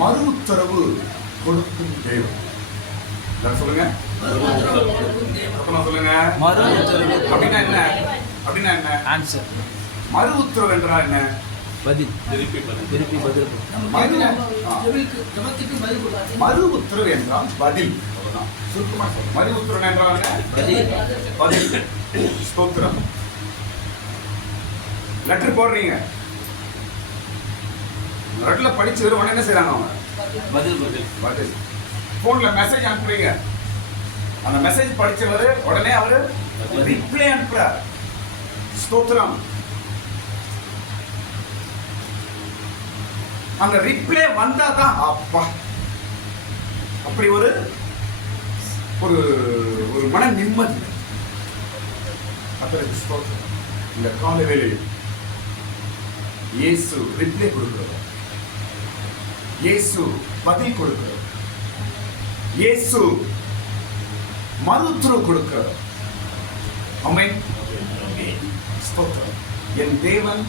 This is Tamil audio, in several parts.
மறு உத்தரவு கொடுக்கும் தேவன். சொல்லுங்க, சொல்லுங்க. அப்படின்னா என்ன? அப்படின்னா என்ன? ஆன்சர். மறு உத்தரவு என்றால் என்ன? பதில். மறு உத்தரவு என்றால் பதில். சுருக்கமா சொல்லுங்க. மறு உத்தரவு என்றால் பதில். ஸ்தோத்திரம். லெட்டர் போடுறீங்க, லெட்டர்ல படிச்சு உடனே என்ன செய்யறாங்க அவங்க? பதில். போன்ல மெசேஜ் அனுப்புறீங்க, அந்த மெசேஜ் படிச்சவரு உடனே அவரு ரிப்ளை அனுப்புறார். ஸ்தோத்திரம். அந்த ரிப்ளை வந்தா தான் அப்பா அப்படி ஒரு ஒரு ஒரு மன நிம்மதி. அப்படி ஸ்தோத்திரம். இந்த கால வேளையில் இயேசு ரிப்ளை கொடுக்கிறார், இயேசு பதில் கொடுக்கிறார், இயேசு மறுத்துரு கொடுக்கிறார். ஆமென். ஸ்தோத்திரம். என் தேவன்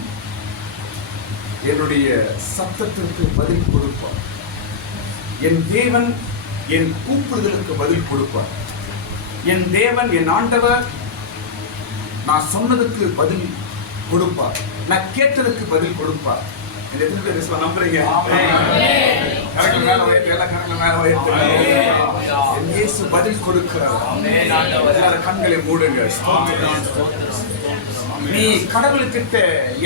என்னுடைய சத்தத்திற்கு பதில் கொடுப்பார். என் தேவன் என் கூப்பிடுதலுக்கு பதில் கொடுப்பார். என் தேவன், என் ஆண்டவர் நான் சொன்னதுக்கு பதில் கொடுப்பார், நான் கேட்டதுக்கு பதில் கொடுப்பார். நம்புறீங்க? பதில் கொடுக்கிறார். கண்களை மூடுங்க. நீ கடவுளுக்கிட்ட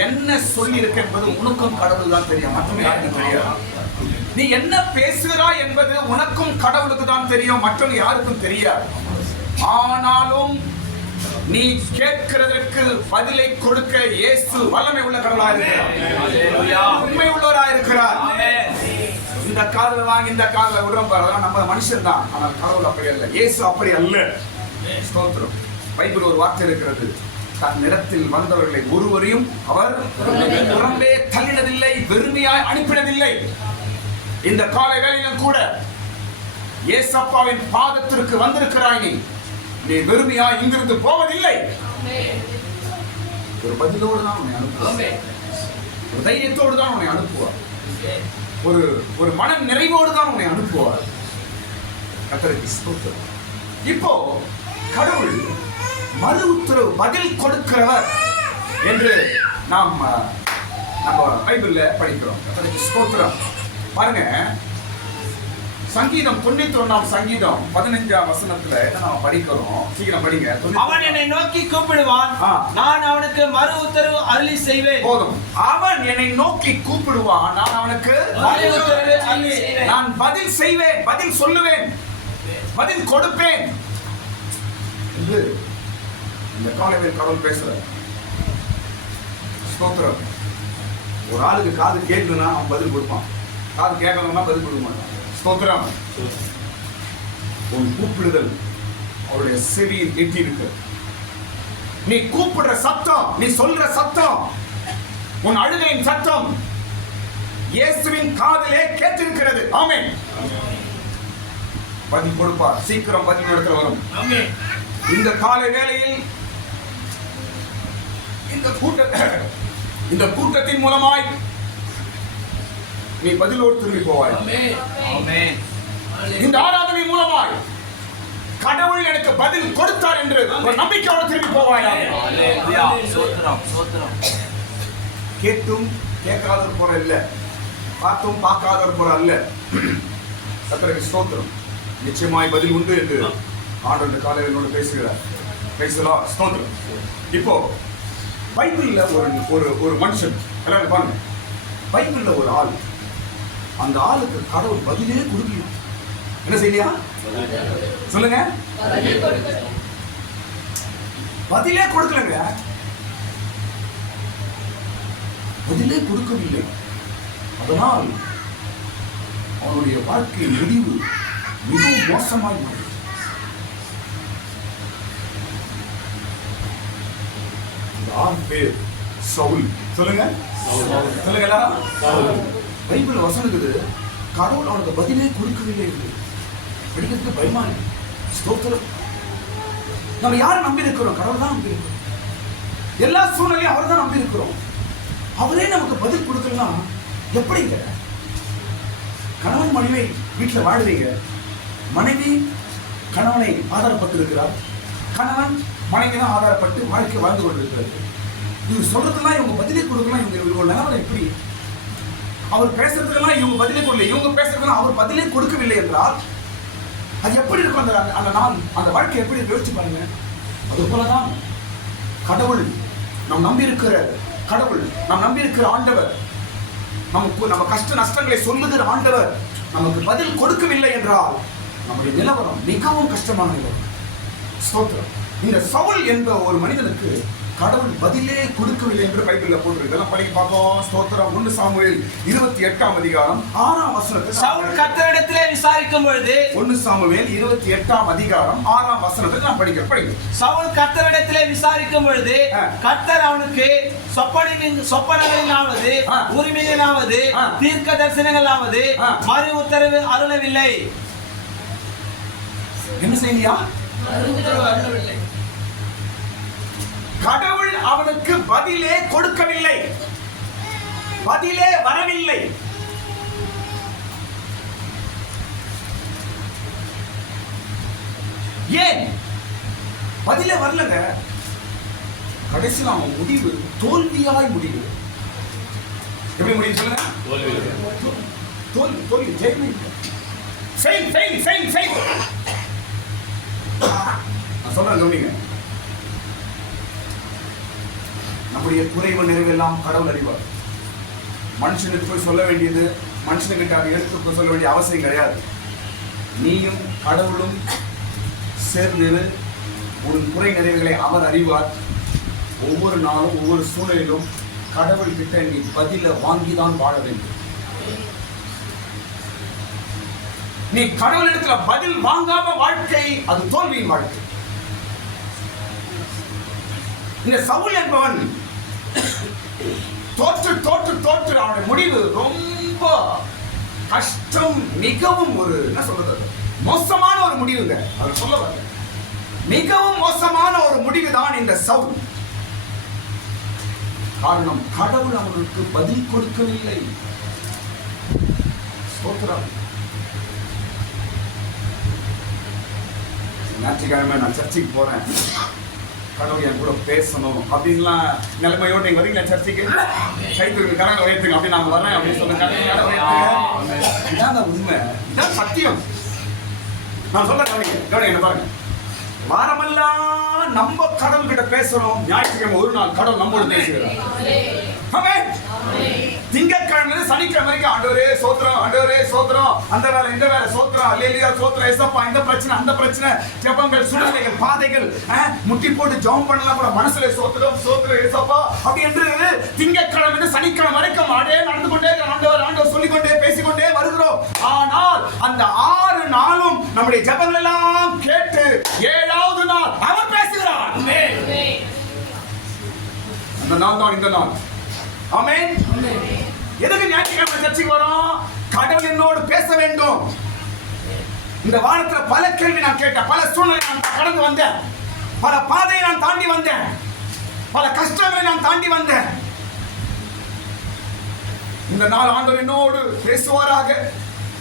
என்ன சொல்லி இருக்க என்பது உனக்கும் கடவுள் தான் தெரியும், மற்றவங்க யாருக்கும் தெரியாது. நீ என்ன பேசுகிறாய் என்பது உனக்கும் கடவுளுக்கு தான் தெரியும், மற்றவங்க யாருக்கும் தெரியாது. ஆனாலும் நீ கேட்கிறதற்கு பதிலை கொடுக்க இயேசு வல்லமை உள்ள கடவுளாக இருக்கிறார், உண்மை உள்ளவராக இருக்கிறார். இந்த காதல வாங்கி இந்த காதல விடுறோம் பாரு, நம்ம மனுஷன் தான், ஆனால் கடவுள் அப்படி அல்ல, இயேசு அப்படி அல்ல. ஸ்தோத்திரம். பைபிள் ஒரு வார்த்தை இருக்கிறது, தன் இடத்தில் வந்தவர்களை ஒருவரையும் அவர் புறம்பே தள்ளினதில்லை, வெறுமையாய் அனுப்பினதில்லை. இந்த காலை வேளையிலும் கூட இயேசப்பாவின் பாதத்திற்கு வந்திருக்கிறாய். நீ வெறுமையாய் இங்கிருந்து போவதில்லை. ஒரு பதிலோடு தான் உன்னை அனுப்புவார், ஒரு தைரியத்தோடு தான் உன்னை அனுப்புவார், ஒரு மன நிறைவோடு தான் உன்னை அனுப்புவார். கர்த்தருக்கு ஸ்தோத்திரம். இப்போ கடவுள் மறு உத்தரவு பதில் கொடுக்கிறவர் என்று நாம் நம்ம பைபிள்ல படிக்கிறோம். கர்த்தருக்கு ஸ்தோத்திரம். பாருங்க, சங்கீதம் 91 சங்கீதம் 15 வசனத்துல நம்ம படிக்கிறோம். சீக்கிரம் படிங்க. அவன் என்னை நோக்கி கூப்பிடுவான், நான் அவனுக்கு மறு உத்தரவு அருளி செய்வேன். போதும். அவன் என்னை நோக்கி கூப்பிடுவான், நான் அவனுக்கு மறு உத்தரவு அருளி செய்வேன். நான் பதில் செய்வேன், பதில் சொல்லுவேன், பதில் கொடுப்பேன் என்று இந்த காலையில் கடவுள் பேசுறார். ஸ்தோத்திரம். ஒரு ஆளுக்கு காது கேட்கணும்னா அவன் பதில் கொடுப்பான், காது கேட்கணும்னா பதில் கொடுக்க மாட்டான். ஸ்தோத்திரம். உன் கூப்பிடுதல் அவருடைய செவியில் எட்டி இருக்கு. நீ கூப்பிடுற சத்தம், நீ சொல்ற சத்தம், உன் அழுகையின் சத்தம் இயேசுவின் காதிலே கேட்டிருக்கிறது. ஆமென். பதில் கொடுப்பார், சீக்கிரம் பதில் இடத்துல வரும். ஆமென். இந்த காலை வேளையில் இந்த கூட்டத்தின் மூலமாய் நீ பதிலோடு திரும்பி போவாய். இந்த ஆராதனை மூலமாய் கடவுள் எனக்கு பதில் கொடுத்தார் என்று ஒரு நம்பிக்கையோடு திரும்பி போவாய். கேட்டும் கேட்காதவர் போற இல்ல, பார்த்தும் பார்க்காதவர் போற அல்ல. கர்த்தருக்கு ஸ்தோத்திரம். நிச்சயமாய் பதில் உண்டு என்று ஆண்டவர் காலையில் என்னோடு பேசுகிறார். பேசலாம். ஸ்தோத்திரம். இப்போ பைபிள்ல ஒரு மனுஷன் எல்லாரும் பாருங்க, பைபிள்ல ஒரு ஆள், அந்த ஆளுக்கு கடவுள் பதிலே கொடுக்கல. என்ன செய்யலையா? சொல்லுங்க. பதிலே கொடுக்கலங்க, பதிலே கொடுக்கவில்லை. அதனால் அவனுடைய வாழ்க்கை முடிவு மிகவும் மோசமாய் மாறியது. பேர் சவுல். சொல்லுங்க, சொல்லுங்க. பைபிள் வசனத்துக்கு கடவுள் அவனுக்கு பதிலே கொடுக்கவில்லை. படிக்கிறதுக்கு பயமா இருக்கு. ஸ்தோத்திரம். நம்ம யாரை நம்பி இருக்கிறோம்? கடவுள் தான் நம்பி இருக்கிறோம். எல்லா சூழ்நிலையும் அவர் தான் நம்பி இருக்கிறோம். அவரே நமக்கு பதில் கொடுக்கலாம். எப்படிங்க? கணவன் மனைவி வீட்டுல வாழ்றீங்க, மனைவி கணவனை ஆதாரப்பட்டு இருக்கிறார், கணவன் மனைவி தான் ஆதாரப்பட்டு வாழ்க்கை வாழ்ந்து கொண்டிருக்கிறது. இவங்க சொல்றதெல்லாம் இவங்க பதிலை கொடுக்கலாம். இவங்க நிலவரம் எப்படி? அவர் பேசுறதுக்கெல்லாம் இவங்க பதிலே கொடுக்கல, இவங்க பேசுறதுக்கெல்லாம் அவர் பதிலே கொடுக்கவில்லை என்றால் அது எப்படி இருக்கும்? அந்த நாள் அந்த வாழ்க்கை எப்படி யோசிச்சு பாருங்க. அது போலதான் கடவுள், நாம் நம்பி இருக்கிற கடவுள், நாம் நம்பி இருக்கிற ஆண்டவர், நம்ம கஷ்ட நஷ்டங்களை சொல்லுகிற ஆண்டவர் நமக்கு பதில் கொடுக்கவில்லை என்றால் நம்முடைய நிலவரம் மிகவும் கஷ்டமான நிலவரம். ஸ்தோத்திரம். இந்த சவுல் என்ற ஒரு மனிதனுக்கு கடவுள் பதிலே கொடுக்கவில்லை என்று பைபிள்ல போட்டிருக்கு. இதெல்லாம் படிக்க பார்ப்போம். ஸ்தோத்திரம். 1 சாமுவேல் 28ஆம் அதிகாரம் 6ஆம் வசனத்தில் சவுல் கர்த்தரிடத்திலே விசாரிக்கும் பொழுது 1 சாமுவேல் 28ஆம் அதிகாரம் 6ஆம் வசனத்தை நான் படிக்கிறேன். சவுல் கர்த்தரிடத்திலே விசாரிக்கும் பொழுது கர்த்தர் அவனுக்கு சொப்பனங்களிலாவது உரிமையிலாவது தீர்க்க தரிசனங்களாவது மறு உத்தரவு அருளவில்லை. என்ன செய்யா? அருளவில்லை. கடவுள் அவனுக்கு பதிலே கொடுக்கவில்லை, பதிலே வரவில்லை. ஏன் பதிலே வரலங்க? கடைசியில் அவன் முடிவு தோல்வியாய் முடிவு. எப்படி முடிவு சொல்லுங்க? தோல்வி, தோல்வி, ஜெயமே. நான் சொல்றேன் கவனிங்க. நம்முடைய குறைவு நிறைவெல்லாம் கடவுள் அறிவார். மனுஷனுக்கு போய் சொல்ல வேண்டியது, மனுஷனுக்கிட்ட அதை எடுத்து சொல்ல வேண்டிய அவசியம் கிடையாது. நீயும் கடவுளும் சேர்ந்து உன் குறை நிறைவுகளை அவர் அறிவார். ஒவ்வொரு நாளும் ஒவ்வொரு சூழ்நிலையிலும் கடவுள் கிட்ட நீ பதில வாங்கிதான் வாழ வேண்டும். நீ கடவுளிடத்துல பதில் வாங்காம வாழ்க்கை அது தோல்வியின் வாழ்க்கை. இந்த சவுல் என்பவன் தோற்று தோற்று தோற்று அவனுடைய முடிவு ரொம்ப கஷ்டம், மிகவும் ஒரு என்ன சொல்றது, மோசமான ஒரு முடிவுங்க. அவர் சொல்ல வர மிகவும் மோசமான ஒரு முடிவு தான் இந்த சவுல். காரணம், கடவுள் அவனுக்கு பதில் கொடுக்கவில்லை. ஞாயிற்றுக்கிழமை நான் சர்ச்சைக்கு போறேன், கடவுள் என் கூட பேசணும் அப்படின்லாம் நிலைமையோடு நீங்க வரீங்களா சர்ச்சைக்கு? கைத்துக்கு கரங்க வைத்துங்க அப்படி நான் வரேன் அப்படின்னு சொல்லுங்க. இதான் உண்மை, இதான் சத்தியம். நான் சொல்ல கவனிங்க என்ன பாருங்க. வாரமெல்லாம் நம்ம கடவுள் கிட்ட பேசுறோம், ஞாயிற்றுக்கிழமை ஒரு நாள் கடவுள் நம்மோடு பேசுகிறார். திங்கட்கிழமை சனிக்கிழமை வரைக்கும் ஆண்டவரே சோத்திரம், ஆண்டவரே சோத்திரம், அந்த வேலை இந்த வேலை சோத்திரம், அல்லேலூயா சோத்திரம், ஏசப்பா இந்த பிரச்சனை அந்த பிரச்சனை, ஜெபங்கள் சூழ்நிலைகள் பாதைகள் முட்டி போட்டு ஜெபம் பண்ணலாம் கூட மனசுல சோத்திரம் சோத்திரம் ஏசப்பா அப்படி என்று திங்கட்கிழமை சனிக்கிழமை வரைக்கும் அதே நடந்து கொண்டே ஆண்டவர் ஆண்டவர் சொல்லிக்கொண்டே பேசிக்கொண்டே வருகிறோம். ஆனால் அந்த 6 நாளும் நம்முடைய ஜெபங்கள் எல்லாம் கேட்டு 7வது நாள் அவர் பேசுகிறார். அந்த நாள் தான் இந்த நாள். ஆமென். எதுக்கு ஞாயிற்றுக்கிழமை சர்ச்சைக்கு வரோம்? கடவுள் என்னோடு பேச வேண்டும். இந்த வாரத்துல பல கேள்வி நான் கேட்டேன், பல சூழ்நிலை நான் கடந்து வந்தேன், பல பாதையை நான் தாண்டி வந்தேன், பல கஷ்டங்களை நான் தாண்டி வந்தேன். இந்த நாள் ஆண்டவர் என்னோடு பேசுவாராக.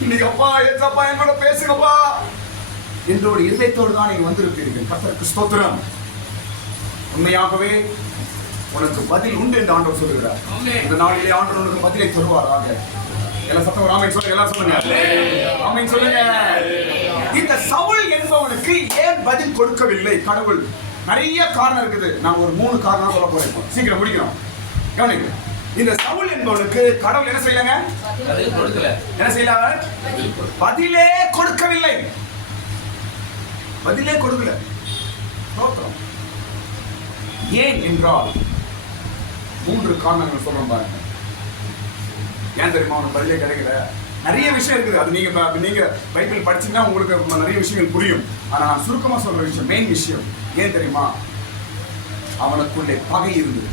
இன்னைக்கு அப்பா ஏசப்பா என்னோட பேசுங்கப்பா என்ற ஒரு இதயத்தோடு தான் நீங்க வந்திருப்பீர்கள். கர்த்தருக்கு ஸ்தோத்திரம். உண்மையாகவே உனக்கு பதில் உண்டு என்று ஆண்டவர் சொல்லுகிறார். இந்த நாளிலே ஆண்டவர் உனக்கு பதிலை தருவாராக. எல்லா சத்தம் ஆமென் சொல்லுங்க, எல்லாரும் சொல்லுங்க ஆமென் சொல்லுங்க. இந்த சவுல் என்பவனுக்கு ஏன் பதில் கொடுக்கவில்லை கடவுள்? நிறைய காரணம் இருக்குது. நான் ஒரு 3 காரணம் சொல்ல போறேன், சீக்கிரம் முடிக்கணும். கவனிங்க. இந்த சவுல் என்பவனுக்கு கடவுள் என்ன செய்யலங்க? பதில் கொடுக்கல. என்ன செய்யல? பதிலே கொடுக்கவில்லை. பதிலே கொடுக்கல. ஏன் என்றால் 3 காரணங்கள் சொல்றோம் பாருங்க. ஏன் தெரியுமா அவனுக்கு பதிலே கிடைக்கல? நிறைய விஷயம் இருக்குது. அது நீங்க பைபிள் படிச்சீங்கன்னா உங்களுக்கு நிறைய விஷயங்கள் புரியும். ஆனா நான் சுருக்கமா சொல்ற விஷயம், மெயின் விஷயம் ஏன் தெரியுமா? அவனுக்குள்ளே பகை இருந்தது.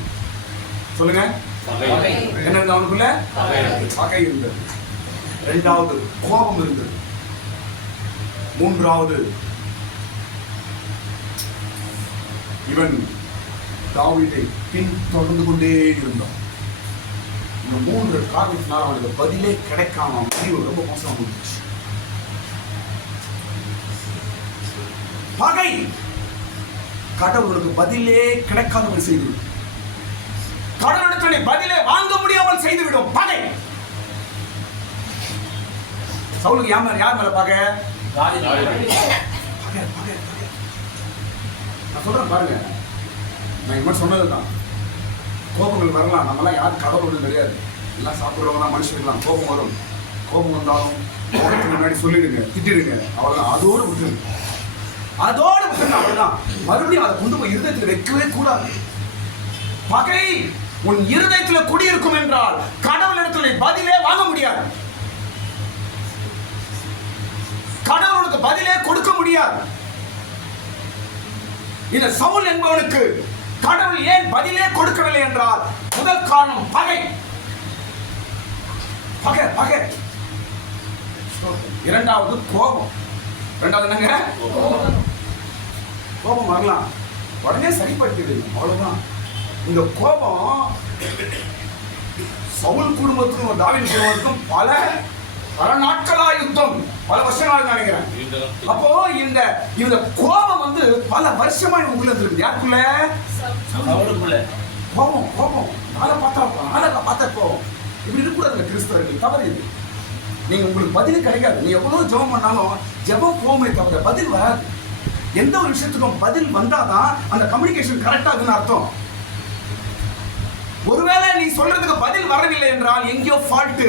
சொல்லுங்க, என்ன இருந்தது அவனுக்குள்ள? பகை இருந்தது. 2வது கோபம் இருந்தது. 3வது இவன் தாவீதை பின் தொடர்ந்து கொண்டே இருந்தான். இந்த 3 காரணத்தினால அவனுக்கு பதிலே கிடைக்காம முடிவு ரொம்ப மோசமா முடிஞ்சிச்சு. பகை கடவுளுக்கு பதிலே கிடைக்காதவர்கள் செய்துவிடும். கடவுளுக்கு பதிலே வாங்க முடியாமல் செய்துவிடும் பகை. சவுலுக்கு யார் மேல பகை? நான் சொல்றேன் பாருங்க, நான் இனிமேல் சொன்னதுதான். கோபங்கள் வரலாம், நம்மளாம் யாரும் கடவுள் கிடையாது, எல்லாம் சாப்பிடுறவங்க தான் மனுஷங்களாம். கோபம் வரும், கோபம் வந்தாலும் கோபத்துக்கு முன்னாடி சொல்லிடுங்க, திட்டிடுங்க, அவ்வளவுதான். அதோடு விட்டுருங்க, அதோடு விட்டுருங்க, அவ்வளவுதான். மறுபடியும் அதை கொண்டு போய் இருதயத்தில் வைக்கவே கூடாது. பகை உன் இருதயத்தில் குடியிருக்கும் என்றால் கடவுளிடத்தில் பதிலே வாங்க முடியாது, கடவுளுக்கு பதிலே கொடுக்க முடியாது. இந்த சவுல் என்பவனுக்கு கடவுள் ஏன் பதிலே கொடுக்கவில்லை என்றால் முதல் காரணம் பகை. பகை பகை. இரண்டாவது கோபம். இரண்டாவது என்னங்க? கோபம் வரலாம், உடனே சரிப்படுத்திடுங்க, அவ்வளவுதான். இந்த கோபம் சவுல் குடும்பத்துக்கும் தாவீது குடும்பத்துக்கும் பல நாட்களா யுத்தம், பல வருஷங்களாக நினைக்கிறேன். அப்போ இந்த கோபம் வந்து பல வருஷமா உள்ள இருக்கு. யாருக்குள்ள? கோபம் கோபம். நாளை பார்த்தா கோபம். இப்படி இருக்கக்கூடாது கிறிஸ்தவர்கள், தவறு இது. நீங்க உங்களுக்கு பதில் கிடைக்காது. நீ எவ்வளவு ஜெபம் பண்ணாலும் ஜெபம் போகுமே தவிர பதில் வராது. எந்த ஒரு விஷயத்துக்கும் பதில் வந்தாதான் அந்த கம்யூனிகேஷன் கரெக்டாகுன்னு அர்த்தம். ஒருவேளை நீ சொல்றதுக்கு பதில் வரவில்லை என்றால் எங்கேயோ ஃபால்ட்.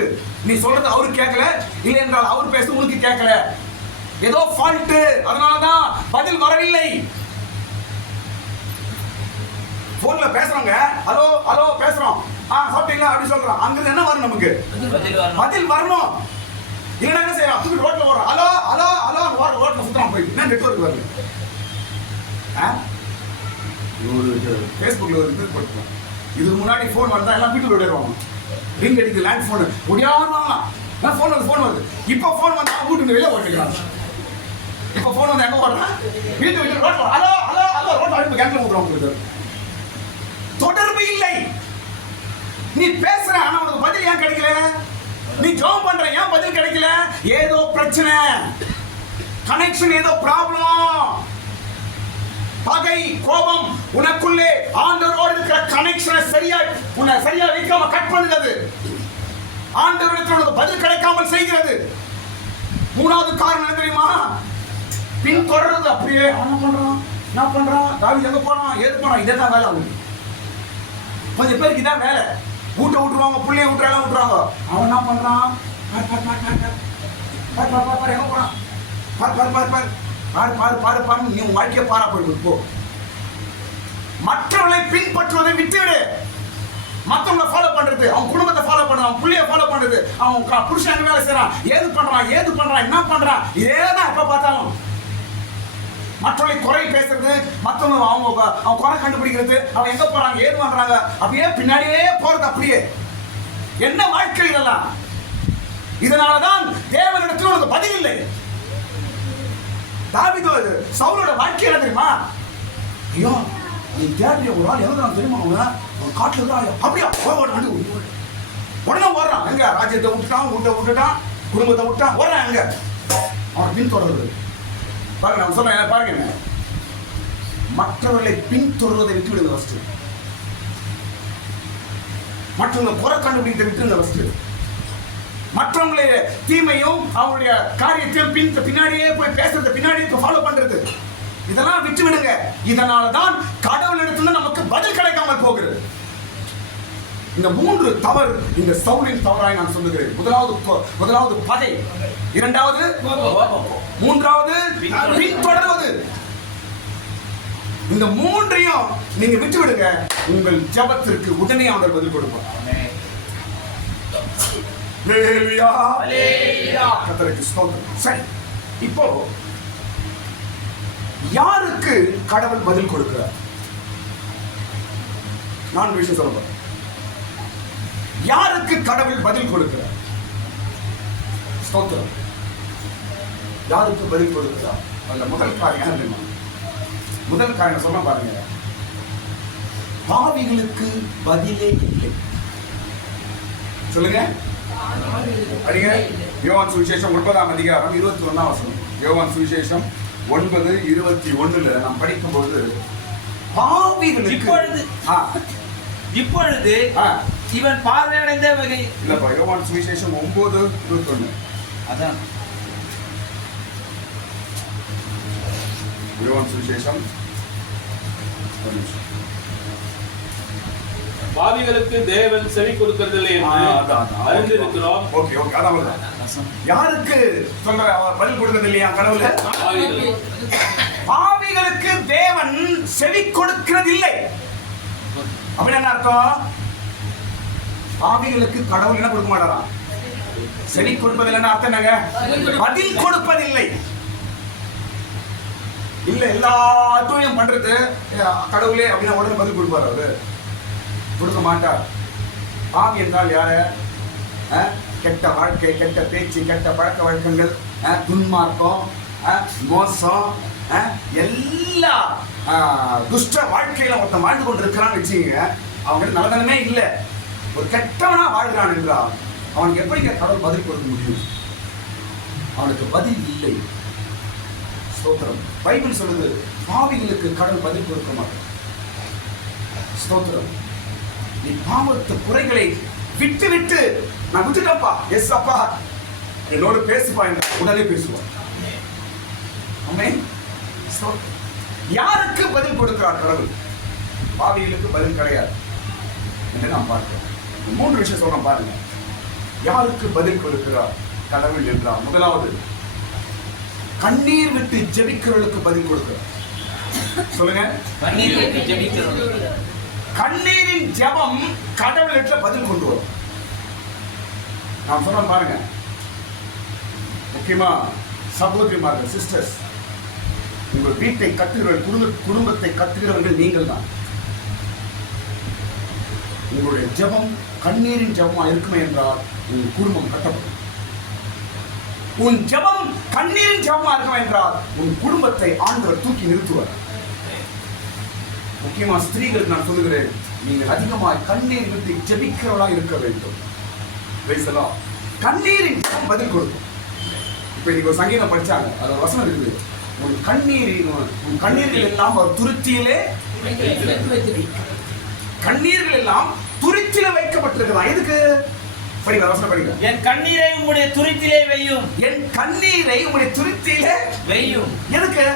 நீ சொல்றது அவரு கேட்கல, இல்லை என்றால் அவர் பேச உங்களுக்கு கேட்கல, ஏதோ ஃபால்ட், அதனாலதான் பதில் வரவில்லை. போன்ல பேசுறோங்க, ஹலோ ஹலோ பேசுறோம், சாப்பிட்டீங்களா அப்படி சொல்றோம். அங்க என்ன வரும்? நமக்கு பதில் வரணும். இல்லைன்னா என்ன செய்யறோம்? தூக்கி ரோட்ல ஓடுறோம், ஹலோ ஹலோ ஹலோ, ரோட்ல சுத்தம் போயிட்டு என்ன நெட்வொர்க் வருது. ஃபேஸ்புக்ல ஒரு இது போட்டுருக்கோம். இதுக்கு முன்னாடி போன் வந்தா எல்லாம் வீட்டுல விளையாடுவாங்க, ரிங் அடிக்குது, லேண்ட் போன் முடியாம போன் வருது. இப்ப போன் வந்தா வீட்டுக்கு வெளியே ஓட்டிக்கிறாங்க. இப்ப போன் வந்து எங்க ஓடுறான்? வீட்டு வெளியே ரோட்ல ஹலோ ஹலோ ஹலோ, ரோட்ல அடிப்பு கேட்கல ஊத்துறவங்க. தொடர்பு இல்லை. நீ பேசுற, ஆனா உனக்கு பதில் ஏன் கிடைக்கல? நீ ஜெபம் பண்ற, ஏன் பதில் கிடைக்கல? ஏதோ பிரச்சனை, கனெக்ஷன் ஏதோ ப்ராப்ளம். பகை கோபம் உனக்குள்ளே ஆண்டவரோடு இருக்கிற கனெக்ஷனை சரியா வைக்காம கட் பண்ணுகிறது. ஆண்டவரிடத்தில் உனக்கு பதில் கிடைக்காமல் செய்கிறது. மூணாவது காரணம் என்ன தெரியுமா? பின் தொடர்றது. அப்படியே என்ன பண்றான் தாவீது எங்க போறான், ஏது போறான், இதே தான் வேலை. அவங்க கொஞ்சம் பேருக்கு இதான் வேலை. வீட்டை விட்டுருவாங்க, பிள்ளைய விட்டுறாங்க. அவன் என்ன பண்றான்? எங்க போறான்? பாரு, நீ உன் வாழ்க்கையை பாரா போயிடு. போ, மற்றவர்களை பின்பற்றுவதை விட்டுவிடு. மற்றவங்களை ஃபாலோ பண்றது, அவன் குடும்பத்தை ஃபாலோ பண்றான், அவன் பிள்ளைய ஃபாலோ பண்றது, அவன் புருஷன் எங்க வேலை செய்யறான், ஏது பண்றான், என்ன பண்றான், இதேதான் எப்ப பார்த்தாலும். மற்றவர்களை குறை பேசுறது, மற்றவங்க அவன் குறை கண்டுபிடிக்கிறது, அவன் எங்க போறாங்க, ஏது பண்றாங்க, அப்படியே பின்னாடியே போறது. அப்படியே என்ன வாழ்க்கை இதெல்லாம்? இதனாலதான் தேவனிடத்தில் உனக்கு பதில் இல்லை. தாவீது சவுலோட வாழ்க்கை என்ன தெரியுமா? ஐயோ, நீ தேடிய ஒரு ஆள் எவ்வளவு தெரியுமா? அவன் காட்டுல இருக்கிறான், அப்படியா உடனே ஓடுறான். எங்க ராஜ்யத்தை விட்டுட்டான், விட்டுட்டான், குடும்பத்தை விட்டான், ஓடுறான். எங்க அவன் பின் தொடர்றது பாருங்க. நான் சொல்றேன் பாருங்க, மற்றவர்களை பின்தொடர்வதை விட்டுவிடுங்க. ஃபர்ஸ்ட் மற்றவங்களை குறை கண்டுபிடித்த விட்டுருங்க. ஃபர்ஸ்ட் மற்றவங்களுடைய தீமையும் அவருடைய காரியத்தையும் பின்னாடியே போய் பேசுறது, பின்னாடியே ஃபாலோ பண்றது, இதெல்லாம் விட்டு விடுங்க. இதனாலதான் கடவுளிடத்துல நமக்கு பதில் கிடைக்காமல் போகிறது. இந்த 3 தவறு இந்த சவுலின் தவறாய் நான் சொல்லுகிறேன். முதலாவது பகை, இரண்டாவது மூன்றாவது பின்தொடர்வது. இந்த 3ஐயும் நீங்க விட்டு விடுங்க, உங்கள் ஜெபத்திற்கு உடனே அவர் பதில் கொடுப்பார். சரி, இப்போ யாருக்கு கடவுள் பதில் கொடுக்கிறார்? நான் விஷயம் சொல்றேன். யாருக்கு கடவுள் பதில் கொடுக்கிறார்? ஸ்தோத்திரம். யாருக்கு பதில் கொடுக்கிறார்? அந்த முதல் காரியம், முதல் காரியம் சொல்ல பாருங்க, பாவிகளுக்கு பதிலே இல்லை. சொல்லுங்க படிங்க. யோவான் சுவிசேஷம் 9ஆம் அதிகாரம் 21ஆம் வசனம். யோவான் சுவிசேஷம் 9:21 நாம் படிக்கும்போது பாவிகளுக்கு இப்பொழுது இவன் பார்வையடைந்த வகை இல்லப்பா, யோவான் சுவிசேஷம் 9:21. அதான் யோவான் சுவிசேஷம் பாவிகளுக்கு தேவன் செவி கொடுக்கறதில்லை என்று அறிந்திருக்கிறோம். ஓகே ஓகே, அதான் யாருக்கு சொல்ற பதில் கொடுக்கிறது இல்லையா கடவுள்? பாவிகளுக்கு தேவன் செவி கொடுக்கிறதில்லை அப்படின்னு என்ன அர்த்தம்? பாவிகளுக்கு கடவுள் என்ன கொடுக்க மாட்டாராம்? செவி கொடுப்பதில்லைன்னு அர்த்தம் என்னங்க? பதில் கொடுப்பதில்லை. இல்ல எல்லாத்தையும் பண்றது கடவுளே அப்படின்னா உடனே பதில் கொடுப்பாரு. அவரு கொடுக்க மாட்டார். பாவி என்றால் யாரு? கெட்ட வாழ்க்கை, கெட்ட பேச்சு, கெட்ட பழக்க வழக்கங்கள், துன்மார்க்கம், மோசம், எல்லா துஷ்ட வாழ்க்கையில ஒருத்தன் வாழ்ந்து கொண்டு இருக்கிறான்னு வச்சுக்கோங்க. அவங்களுக்கு நல்லதனமே இல்லை, ஒரு கெட்டவனா வாழ்கிறான் என்றால் அவனுக்கு எப்படி கடவுள் பதில் கொடுக்க முடியும்? அவனுக்கு பதில் இல்லை. ஸ்தோத்திரம். பைபிள் சொல்லுது பாவிகளுக்கு கடவுள் பதில் கொடுக்க மாட்டான். ஸ்தோத்திரம். நீ பாவத்து குறைகளை விட்டு விட்டு நான் விட்டுட்டப்பா, எஸ் அப்பா என்னோட பேசுப்பா என்று உடனே பேசுவான். ஆமென். யாருக்கு பதில் கொடுக்கிறார் கடவுள்? பாவிகளுக்கு பதில் கிடையாது என்று நாம் பார்க்கிறோம். 3 விஷயம் சொல்றோம் பாருங்க. யாருக்கு பதில் கொடுக்கிறார் கடவுள் என்றால், முதலாவது கண்ணீர் விட்டு ஜெபிக்கிறவர்களுக்கு பதில் கொடுக்கிறார். சொல்லுங்க. கண்ணீர் விட்டு ஜெபிக்கிறவர்களுக்கு. கண்ணீரின் ஜெபம் கடவுளிடத்துல பதில் கொண்டு வரும். நான் சொல்றேன் பாருங்க. முக்கியமா சகோதரிமார்கள், சிஸ்டர்ஸ், உங்கள் வீட்டை கட்டுகிறவர்கள், குடும்பத்தை கட்டுகிறவர்கள் நீங்கள் தான். உங்களுடைய ஜெபம் கண்ணீரின் ஜெபமா இருக்குமே என்றால் உங்கள் குடும்பம் கட்டப்படும். உன் ஜெபம் கண்ணீரின் ஜெபமா இருக்கும் என்றால் உன் குடும்பத்தை ஆண்டவர் தூக்கி நிறுத்துவார். முக்கியமா ஸ்திரீகளுக்கு நான் சொல்லுகிறேன், நீங்கள் அதிகமாய் கண்ணீர் விட்டு ஜெபிக்கிறவளா இருக்க வேண்டும். கண்ணீரின் ஜெபம் பதில் கொடுக்கும். இப்ப இன்னைக்கு ஒரு சங்கீதம் படிச்சாங்க, அது வசனம் இருக்குது. உன் கண்ணீர்கள் எல்லாம் ஒரு துருத்தியிலே, கண்ணீர்கள் எல்லாம் துருத்தியில வைக்கப்பட்டிருக்கிறான். எதுக்கு? படிங்க, வசனம் படிங்க. என் கண்ணீரை உம்முடைய துருத்தியிலே வையும். என் கண்ணீரை உம்முடைய துருத்தியிலே வையும். எதுக்கு?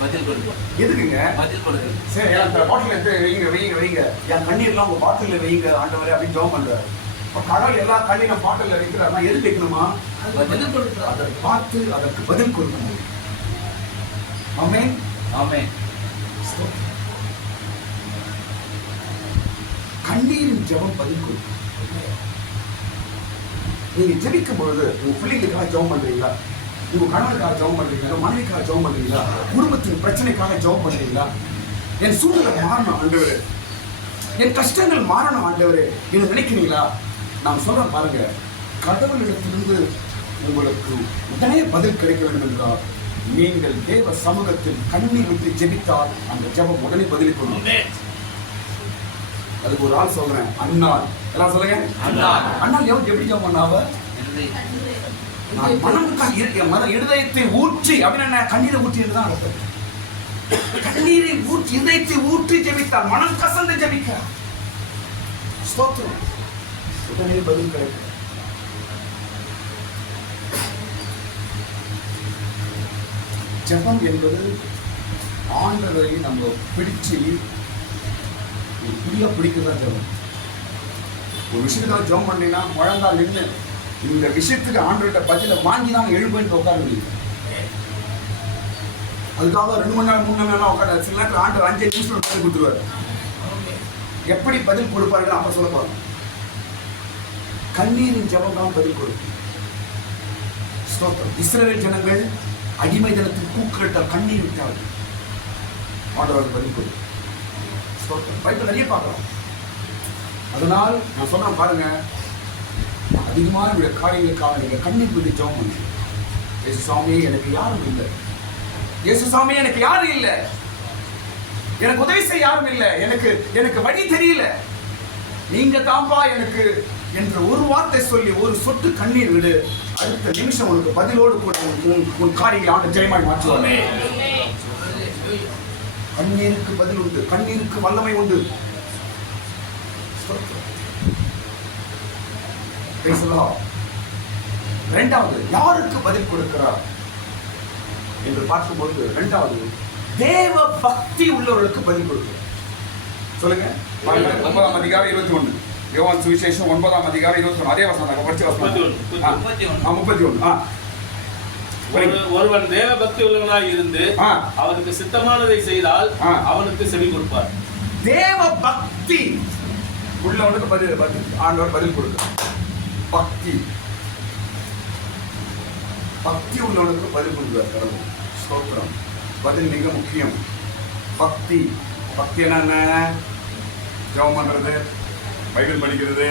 பதில் கொடுக்கும். எதுக்குங்க? பதில் கொடுக்கு. சரி, அந்த பாட்டில் எடுத்து வைங்க. என் கண்ணீர்லாம் உங்க பாட்டில் வைங்க ஆண்டவரே அப்படின்னு ஜெபம் பண்றாரு. இப்ப கடவுள் எல்லா கண்ணீரும் பாட்டில் வைக்கிறாருன்னா எது வைக்கணுமா? பதில் கொடுக்கிறார். அதை பார்த்து அதற்கு பதில் கொடுக்கணும். ஆமென். ஆமென். கண்ணீரின் ஜெபம் பதில் கொடுக்கும். நீங்க ஜெபிக்கும் பொழுது உங்க பிள்ளைகளுக்காக ஜெபம் பண்றீங்களா? உங்க கணவனுக்காக ஜெபம் பண்றீங்களா? மனைவிக்காக ஜெபம் பண்றீங்களா? குடும்பத்தின் பிரச்சனைக்காக ஜெபம் பண்றீங்களா? என் சூழ்நிலை மாறணும் ஆண்டவரே, என் கஷ்டங்கள் மாறணும் ஆண்டவரே என்று நினைக்கிறீங்களா? நான் சொல்றேன் பாருங்க, கடவுளிடத்திலிருந்து உங்களுக்கு உடனே பதில் கிடைக்க வேண்டும் என்றால் நீங்கள் தேவ சமூகத்தில் கண்ணீர் விட்டு ஜெபித்தால் அந்த ஜெபம் உடனே பதில் கொள்ளும். அதுக்கு ஒரு ஆள் சொல்றேன், அண்ணாள். எல்லாம் சொல்லுங்க. அண்ணாள் எப்படி ஜெபம் பண்ணாவ? நான் இருதயத்தை ஊற்றி அப்படின்னு கண்ணீரை ஊற்றி என்றுதான் அர்த்தம். கண்ணீரை ஊற்றி இருதயத்தை ஊற்றி ஜெபித்தால், மனம் கசந்து ஜெபிக்க ஸ்தோத்திரம், உடனே பதில் கிடைக்கும். ஜெபம் என்பது ஆண்டவரை நம்ம பிடிச்சு புரியா பிடிக்கதான் ஜெபம். ஒரு விஷயத்துக்காக ஜெபம் பண்ணீங்கன்னா முழங்கால் நின்று இந்த விஷயத்துக்கு ஆண்டவர்கிட்ட பதில வாங்கி தான் எழுபேன்னு உட்கார முடியும். அதுக்காக 2 மணி நேரம் 3 மணி நேரம் உட்கார சில நேரத்தில் ஆண்டவர் 5 நிமிஷம் பதில் கொடுத்துருவாரு. எப்படி பதில் கொடுப்பாரு அப்ப சொல்ல போறோம். கண்ணீரின் ஜெபம் தான் பதில் கொடுக்கும். இஸ்ரவேல் ஜனங்கள் அடிமை தினத்தில் கூக்குரட்டால் கண்ணீர் விட்டார்கள், ஆண்டவர் பதில் கொடுக்கும். பைபிள் நிறைய பார்க்கலாம். அதனால் நான் சொல்றேன் பாருங்க, அதிகமான காரியங்களுக்காக நீங்க கண்ணீர் விட்டு ஜெபம் பண்ணுங்க. இயேசு சாமியே எனக்கு யாரும் இல்லை, இயேசு சாமியே எனக்கு யாரும் இல்லை, எனக்கு உதவி செய்ய யாரும் இல்லை, எனக்கு வழி தெரியல, நீங்க தான்பா எனக்கு என்ற ஒரு வார்த்தை சொல்லி ஒரு சொட்டு கண்ணீர் விடு, அடுத்த நிமிஷம் உனக்கு பதிலோடு கூட உன் காரியங்களை ஆண்டு ஜெயமாய் மாற்றுவானே. கண்ணீருக்கு பதில் உண்டு, கண்ணீருக்கு வல்லமை உண்டு. இரண்டாவது, யாருக்கு பதில் கொடுக்கிறார் என்று பார்க்கும்போது, இரண்டாவது தேவ பக்தி உள்ளவர்களுக்கு பதில் கொடுக்கிறார். சொல்லுங்க. 9ஆம் அதிகாரம் 21, யோவான் சுவிசேஷம் 9ஆம் அதிகாரம் 21, அதே வசனம் படிச்ச வசனம் 31. ஒருவன் தேவ பக்தி உள்ளவனாய் இருந்து அவனுக்கு சித்தமானதை செய்தால் அவனுக்கு செவி கொடுப்பார். தேவ பக்தி உள்ளவனுக்கு பதில் ஆண்டவர் பதில் கொடுக்கிறார். பக்தி பக்தி உள்ளவனுக்கு பதில் கொடுக்கிறார் கடவுள். ஸ்தோத்திரம். பதில் மிக முக்கியம். பக்தி பக்தி என்ன? ஜெபம் பண்றது, பைபிள் படிக்கிறது,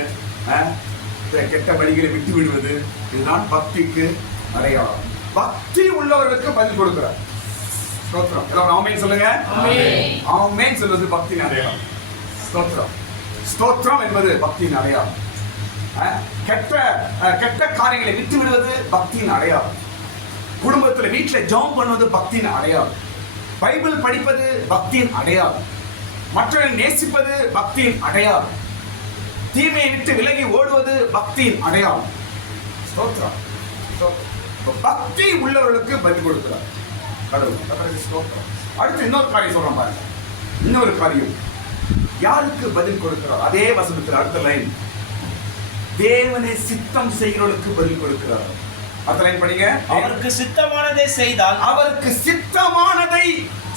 கெட்ட வழிகளை விட்டு விடுவது, இதுதான் பக்திக்கு அடையாளம். பக்தி உள்ளவர்களுக்கு பதில் கொடுக்கிறார். ஸ்தோத்திரம். எல்லாரும் ஆமென் சொல்லுங்க. ஆமென் சொல்வது பக்தியின் அடையாளம். ஸ்தோத்திரம். ஸ்தோத்திரம் என்பது பக்தியின் அடையாளம். கெட்ட காரியங்களை விட்டு விடுவது பக்தியின் அடையாளம். குடும்பத்தில் வீட்டில் ஜெபம் பண்ணுவது பக்தியின் அடையாளம். பைபிள் படிப்பது பக்தியின் அடையாளம். மற்றவர்களை நேசிப்பது பக்தியின் அடையாளம். தீமையை விட்டு விலகி ஓடுவது பக்தியின் அடையாளம். ஸ்தோத்திரம். பக்தி உள்ளவர்களுக்கு பதில் கொடுக்கிறார் கடவுள். ஸ்தோத்திரம். அடுத்து இன்னொரு காரியம் சொல்றோம் பாருங்க. இன்னொரு காரியம் யாருக்கு பதில் கொடுக்கிறார்? அதே வசனத்தில் அடுத்த லைன், தேவனை சித்தம் செய்கிறவர்களுக்கு பதில் கொடுக்கிறார். அடுத்த லைன் படிங்க. அவருக்கு சித்தமானதை செய்தால், அவருக்கு சித்தமானதை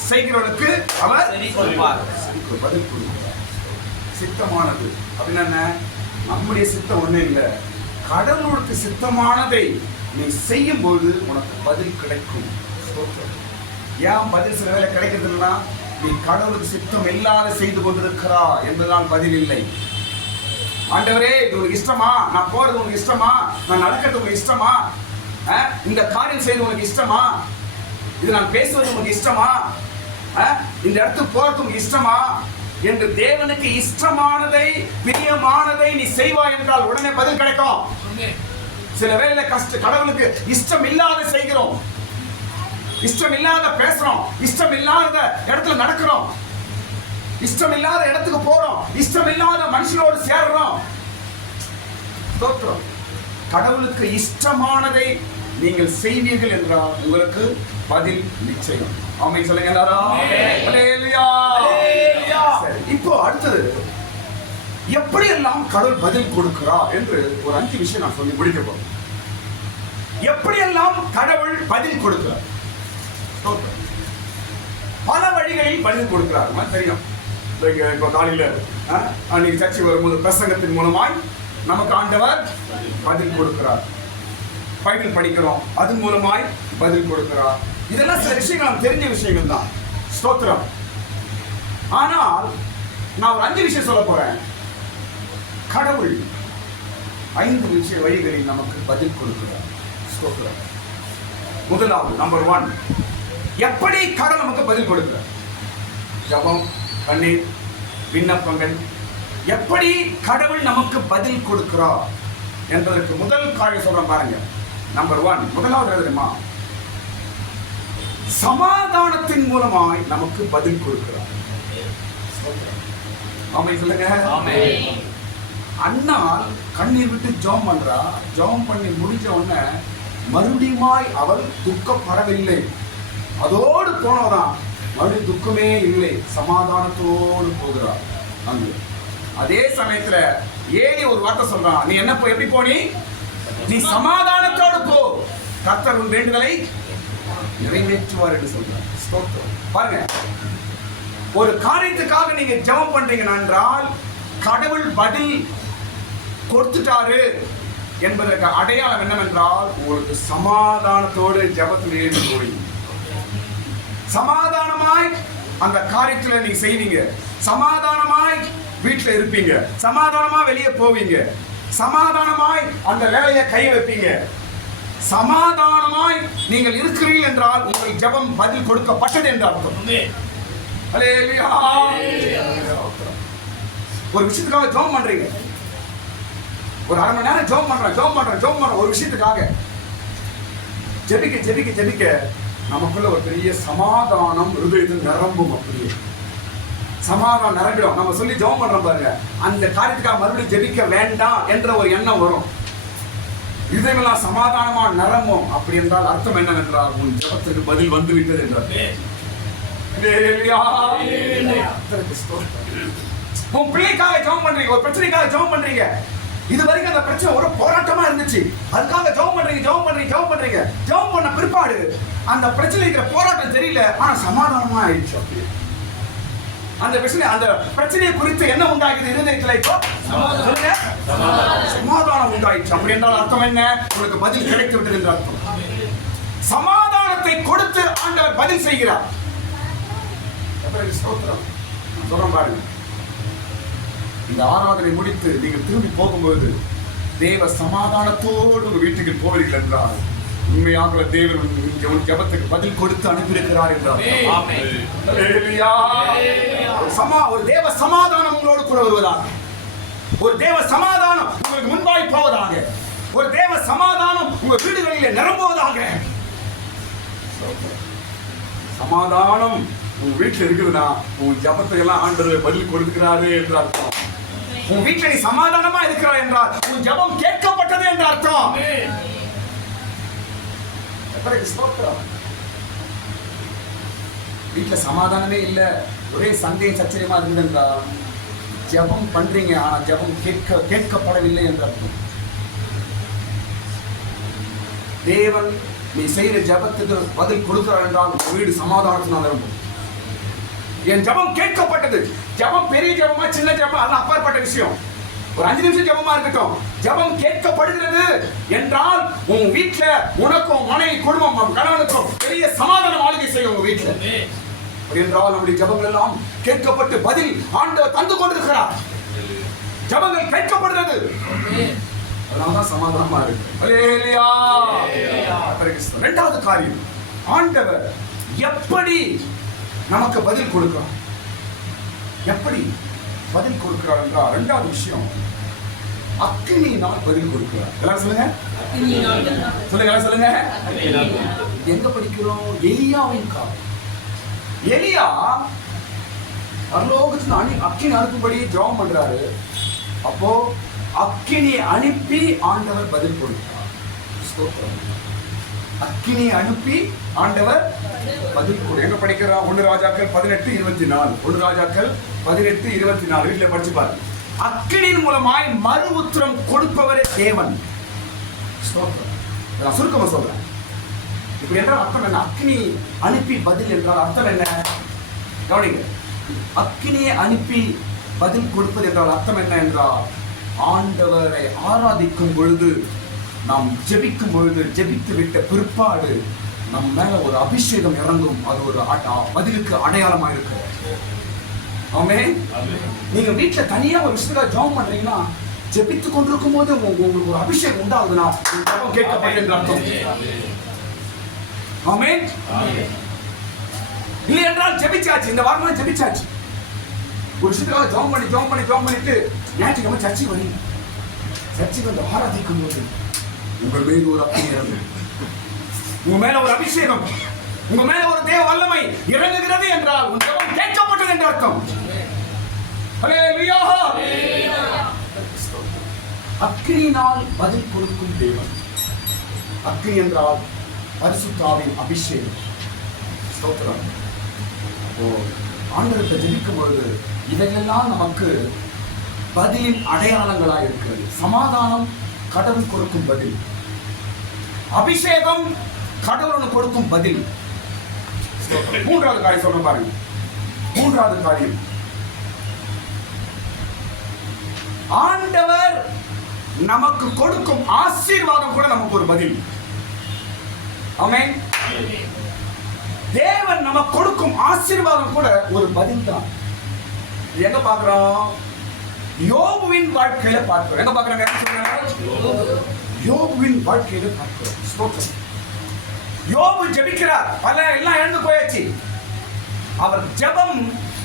செய்கிறவர்களுக்கு அவர் செவி கொடுப்பார். பதில் கொடுக்கிறார். சித்தமானது அப்படின்னா என்ன? நம்முடைய சித்தம் ஒண்ணு இல்லை, கடவுளுக்கு சித்தமானதை நீ செய்யும் போது உனக்கு பதில் கிடைக்கும். ஏன் பதில் சில வேலை கிடைக்கிறது இல்லைன்னா, நீ கடவுளுக்கு சித்தம் இல்லாத செய்து கொண்டிருக்கிறா என்பதுதான் பதில் இல்லை. ஆண்டவரே, இது உனக்கு இஷ்டமா? நான் போறது உனக்கு இஷ்டமா? நான் நடக்கிறது உனக்கு இஷ்டமா? இந்த காரியம் செய்து உனக்கு இஷ்டமா? இது நான் பேசுவது உனக்கு இஷ்டமா? இந்த இடத்துக்கு போறது உனக்கு இஷ்டமா என்று தேவனுக்கு இஷ்டமானதை, பிரியமானதை நீ செய்வாய் என்றால் உடனே பதில் கிடைக்கும். சில வேளையில கடவுளுக்கு இஷ்டம் இல்லாத செய்கிறோம், இஷ்டம் இல்லாத பேசுறோம், இஷ்டம் இல்லாத இடத்துல நடக்கிறோம், இஷ்டம் இல்லாத இடத்துக்கு போறோம், இஷ்டம் இல்லாத மனுஷனோடு சேர்றோம். ஸ்தோத்திரம். கடவுளுக்கு இஷ்டமானதை நீங்கள் செய்வீர்கள் என்றால் உங்களுக்கு பதில் நிச்சயம். ஆமென் சொல்லுங்க எல்லாரும். ஹல்லேலூயா. இப்போ அடுத்தது, எப்படி எல்லாம் கடவுள் பதில் கொடுக்கிறார் என்று ஒரு 5 விஷயம் நான் சொல்லி முடிக்க போறேன். எப்படி எல்லாம் கடவுள் பதில் கொடுக்கிறார்? பல வழிகளில் பதில் கொடுக்கிறார் தெரியும். இப்போ காலையில அன்னைக்கு சர்ச்சை வரும்போது பிரசங்கத்தின் மூலமாய் நமக்கு ஆண்டவர் பதில் கொடுக்கிறார். பைபிள் படிக்கிறோம், அதன் மூலமாய் பதில் கொடுக்கிறார். இதெல்லாம் சில விஷயங்கள் நாம் தெரிஞ்ச விஷயங்கள் தான். ஸ்தோத்திரம். ஆனால் நான் ஒரு 5 விஷயம் சொல்ல போறேன். கடவுள் 5 விஷய வழிகளில் நமக்கு பதில் கொடுக்கிறார். ஸ்தோத்திரம். முதலாவது, நம்பர் 1, எப்படி கடவுள் நமக்கு பதில் கொடுக்கிறார்? ஜெபம், கண்ணீர், விண்ணப்பங்கள், எப்படி கடவுள் நமக்கு பதில் கொடுக்கிறார் என்பதற்கு முதல் காரியம் சொல்றேன் பாருங்க. நம்பர் 1, முதலாவது தெரியுமா? சமாதானத்தின் மூலமாய் நமக்கு பதில் கொடுக்கிறார். ஆமென் சொல்லுங்க. அண்ணால் கண்ணீர் விட்டு ஜெபம் பண்றா. ஜெபம் பண்ணி முடிஞ்ச உடனே மறுபடியுமாய் அவள் துக்கப்படவில்லை. அதோடு போனதான் மறுபடியும் துக்கமே இல்லை, சமாதானத்தோடு போகிறார். அங்கு அதே சமயத்துல ஏலி ஒரு வார்த்தை சொல்றான், நீ என்ன எப்படி போனி? நீ சமாதானத்தோடு போ, கர்த்தர் உன் வேண்டுதலை நிறைவேற்றுவார் என்று சொல்றார். ஸ்தோத்திரம். பாருங்க, ஒரு காரியத்துக்காக நீங்க ஜெபம் பண்றீங்க என்றால் கடவுள் பதில் கொடுத்துட்டாரு என்பதற்கு அடையாளம் என்னவென்றால், உங்களுக்கு சமாதானத்தோடு ஜெபத்தில் ஈடுபட்டு போய் சமாதானமாய் அந்த காரியத்தில் நீங்க செய்வீங்க, சமாதானமாய் வீட்டில் இருப்பீங்க, சமாதானமா வெளியே போவீங்க, சமாதானமாய் அந்த வேலையை கை வைப்பீங்க, சமாதானமாய் நீங்கள் இருக்கிறீர்கள் என்றால் உங்கள் ஜெபம் பதில் கொடுக்கப்பட்டது என்று அர்த்தம். ஒரு விஷயத்துக்காக ஜெபம் பண்றீங்க, ஒரு அரை மணி நேரம் ஜெபம் பண்றேன் ஒரு விஷயத்துக்காக. ஜெபிக்க நமக்குள்ள ஒரு பெரிய சமாதானம் ஹிருதயத்தில் நிரம்பும். அப்படியே சமாதானம் நிரம்பிடும். நம்ம சொல்லி ஜெபம் பண்றோம் பாருங்க, அந்த காரியத்துக்காக மறுபடியும் ஜெபிக்க வேண்டாம் என்ற ஒரு எண்ணம் வரும். இதெல்லாம் சமாதானமா நிரம்பும். அப்படி என்றால் அர்த்தம் என்னவென்றால் உன் ஜெபத்துக்கு பதில் வந்து விட்டது என்றார். உன் பிள்ளைக்காக ஜெபம் பண்றீங்க, ஒரு பிரச்சனைக்காக ஜெபம் பண்றீங்க. இது வரைக்கும் அந்த பிரச்சனை ஒரு போராட்டமா இருந்துச்சு, அதுக்காக ஜெபம் பண்றீங்க. ஜெபம் பண்ண பிற்பாடு அந்த பிரச்சனை இருக்கிற போராட்டம் தெரியல, ஆனா சமாதானமா ஆயிடுச்சு. அப்படியே அந்த பிரச்சனையை குறித்து என்ன உண்டாகுது இருதயத்துல? இப்போ சமாதானம் உண்டாயிடுச்சு. அப்படி என்றால் அர்த்தம் என்ன? உங்களுக்கு பதில் கிடைத்து விட்டது என்று அர்த்தம். சமாதானத்தை கொடுத்து ஆண்டவர் பதில் செய்கிறார். சொல்றோம் பாருங்க, இந்த ஆராதனை முடித்து நீங்கள் திரும்பி போகும்போது தேவ சமாதானத்தோடு உங்க வீட்டுக்கு போவீர்கள் என்றால் உண்மையாக தேவன் ஜெபத்துக்கு பதில் கொடுத்து அனுப்பியிருக்கிறார் என்றார். ஒரு தேவ சமாதானம் உங்களோடு கூட வருவதாக, ஒரு தேவ சமாதானம் உங்களுக்கு முன்பாய் போவதாக, ஒரு தேவ சமாதானம் உங்க வீடுகளிலே நிரம்புவதாக. சமாதானம் உங்க வீட்டுல இருக்குதுன்னா உங்க ஜபத்துக்கு எல்லாம் ஆண்டவர் பதில் கொடுக்கிறாரு என்று அர்த்தம். உன் வீட்டுல நீ சமாதானமா இருக்கிறாய் என்றால் உன் ஜபம் கேட்கப்பட்டது என்று அர்த்தம். வீட்டுல சமாதானமே இல்ல, ஒரே சந்தேகம் சச்சரியமா இருந்தது என்றால் ஜபம் பண்றீங்க, ஆனா ஜபம் கேட்கப்படவில்லை என்று அர்த்தம். தேவன் நீ செய்யற ஜபத்துக்கு பதில் கொடுக்கிறார் என்றால் வீடு சமாதானத்தினால் இருக்கும். என் ஜபம் கேட்கப்பட்டது. ஜபம் பெரிய ஜபமா சின்ன ஜபமா அது அப்பாற்பட்ட விஷயம். ஒரு 5 நிமிஷம் ஜபமா இருக்கட்டும், ஜபம் கேட்கப்படுகிறது என்றால் உன் வீட்டுல உனக்கும் மனைவி குடும்பம் கணவனுக்கும் பெரிய சமாதானம் ஆளுகை செய்யும் உங்க வீட்டுல. என்றால் நம்முடைய ஜபங்கள் எல்லாம் கேட்கப்பட்டு பதில் ஆண்டவர் தந்து கொண்டிருக்கிறார். ஜபங்கள் கேட்கப்படுகிறது, அதனால்தான் சமாதானமா இருக்கு. இரண்டாவது காரியம், ஆண்டவர் எப்படி நமக்கு பதில் கொடுக்கிறார்? எப்படி பதில் கொடுக்கிறார் என்றால் இரண்டாவது விஷயம், அக்கினியினால் பதில் கொடுக்கிறார். எல்லாரும் சொல்லுங்க, சொல்லுங்க. எங்க படிக்கிறோம்? எலியாவின் காலம். எலியா பரலோகத்தில் அக்கினி அனுப்பும்படி ஜெபம் பண்றாரு. அப்போ அக்கினியை அனுப்பி ஆண்டவர் பதில் கொடுக்கிறார். அக்கினியை அனுப்பி ஆண்டவர் பதில் கொடு. எங்க படிக்கிறோம்? 1 ராஜாக்கள் 18:24. 1 ராஜாக்கள் 18:24 வீட்டுல படிச்சு பாருங்க. அக்கினியின் மூலமாய் மறு உத்தரம் கொடுப்பவரே தேவன். நான் சுருக்கமா சொல்றேன். இப்படி என்றால் அர்த்தம் என்ன? அக்கினி அனுப்பி பதில் என்றால் அர்த்தம் என்ன? கவனிங்க. அக்கினியை அனுப்பி பதில் கொடுப்பது என்றால் அர்த்தம் என்ன என்றால், ஆண்டவரை ஆராதிக்கும் பொழுது, நாம் ஜெபிக்கும் பொழுது, ஜெபித்து விட்ட பிற்பாடு நம் மேல ஒரு அபிஷேகம் இறங்கும். அது ஒரு பதிலுக்கு அடையாளமா இருக்கு. ஆமென். நீங்க வீட்டுல தனியா ஒரு விஷயத்துக்காக ஜெபம் பண்றீங்கன்னா, ஜெபித்து கொண்டிருக்கும் போது உங்களுக்கு ஒரு அபிஷேகம் உண்டாகுதுன்னா ஜெபம் கேட்கப்பட்டது என்று அர்த்தம். ஆமென். இல்லை என்றால் ஜெபிச்சாச்சு, இந்த வாரமா ஜெபிச்சாச்சு, ஒரு விஷயத்துக்காக ஜெபம் பண்ணிட்டு ஞாயிற்றுக்கிழமை சர்ச்சைக்கு வரீங்க. சர்ச்சைக்கு வந்து ஆராதிக்கும் போது உங்கள் மீது ஒரு அக்கினி இறங்கும், உங்க மேல ஒரு அபிஷேகம், உங்க மேல ஒரு தேவ வல்லமை இறங்குகிறது என்றால் உன் ஜெபம் கேட்கப்பட்டது என்று அர்த்தம். ஹல்லேலூயா. அக்கினியினால் பதில் கொடுக்கும் தேவன். அக்கினி என்றால் பரிசுத்த ஆவியின் அபிஷேகம். ஸ்தோத்திரம். அப்போ ஆண்டவரை ஜெபிக்கும் பொழுது இவையெல்லாம் நமக்கு பதிலின் அடையாளங்களாக இருக்கிறது. சமாதானம் கடவுள் கொடுக்கும் பதில், அபிஷேகம் கடவுள் கொடுக்கும் பதில். மூன்றாவது காரியம் சொல்ல பாருங்க. மூன்றாவது காரியம், ஆண்டவர் நமக்கு கொடுக்கும் ஆசீர்வாதம் கூட நமக்கு ஒரு பதில். ஆமென். தேவன் நமக்கு கொடுக்கும் ஆசீர்வாதம் கூட ஒரு பதில் தான். எங்க பார்க்கிறோம்? யோபுவின் வாழ்க்கையில பார்க்கிறோம். எங்க பார்க்கறாங்க? யோபுவின் வாழ்க்கையில பார்க்கிறோம். ஸ்தோத்திரம். யோபு ஜெபிக்கிறார், பல எல்லாம் இழந்து போயாச்சு. அவர் ஜெபம்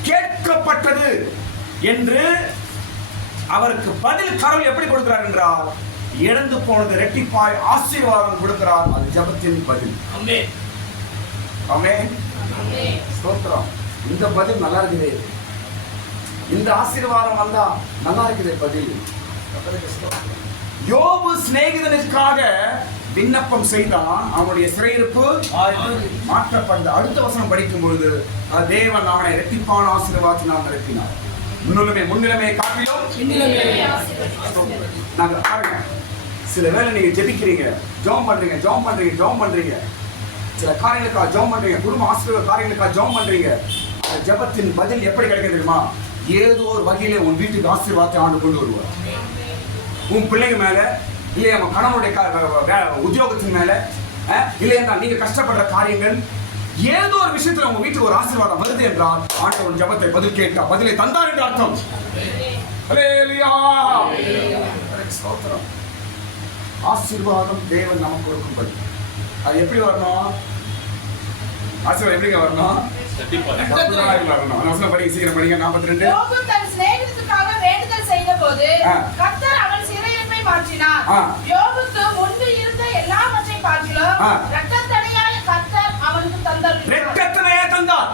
கேட்கப்பட்டது என்று அவருக்கு பதில் கடவுள் எப்படி கொடுக்கிறார் என்றால் இழந்து போனது இரட்டிப்பாய் ஆசீர்வாதம் கொடுக்கிறார். அது ஜெபத்தின் பதில். ஆமென். ஆமென். ஸ்தோத்திரம். இந்த பதில் நல்லா இருக்குது. இந்த ஆசீர்வாதம் வந்தா நல்லா இருக்குது பதில். யோபு சிநேகிதனுக்காக விண்ணப்பம் செய்தான். அவனுடைய சிறையிருப்பு மாற்றப்பட்ட அடுத்த வசனம் படிக்கும் பொழுது தேவன் அவனை இரட்டிப்பான ஆசீர்வாதத்தினால் நிரப்பினார். முன்னிலைமை காட்டிலும் நாங்க பாருங்க, சில வேளை நீங்க ஜெபிக்கிறீங்க, ஜெபம் பண்றீங்க, சில காரியங்களுக்காக ஜெபம் பண்றீங்க, குடும்ப ஆசீர்வாத காரியங்களுக்காக ஜெபம் பண்றீங்க. அந்த ஜெபத்தின் பதில் எப்படி கிடைக்கும் தெரியுமா? ஏதோ ஒரு வகையில உன் வீட்டுக்கு ஆசீர்வாதத்தை ஆண்டு கொண்டு வருவார். உன் பிள்ளைங்க மேல, இல்லையா உன் கணவனுடைய உத்தியோகத்தின் மேல, இல்லையா நீங்க கஷ்டப்படுற காரியங்கள், ஏதோ ஒரு விஷயத்துல உங்க வீட்டுக்கு ஒரு ஆசீர்வாதம் வருது என்றால் ஆண்டவன் ஜெபத்தை பதில் கேட்க பதிலை தந்தார் என்று அர்த்தம். ஹல்லேலூயா. ஸ்தோத்திரம். ஆசீர்வாதம் தேவன் நமக்கு கொடுக்கும் பதில். அது எப்படி வரணும்? ஆசீர்வாதம் எப்படிங்க வரணும்? வரணும். வசனம் படிங்க, சீக்கிரம் படிங்க. 42. யோபு தன் சிநேகிதனுக்காக வேண்டுதல் செய்தபோது கர்த்தர் அவன் சிறையிருப்பை மாற்றினார். யோபுக்கு முன்பு இருந்த எல்லாவற்றை பார்க்கிலும் இரட்டத்தனையாய் கர்த்தர் அவனுக்கு தந்தார். இரட்டத்தனையாய் தந்தார்.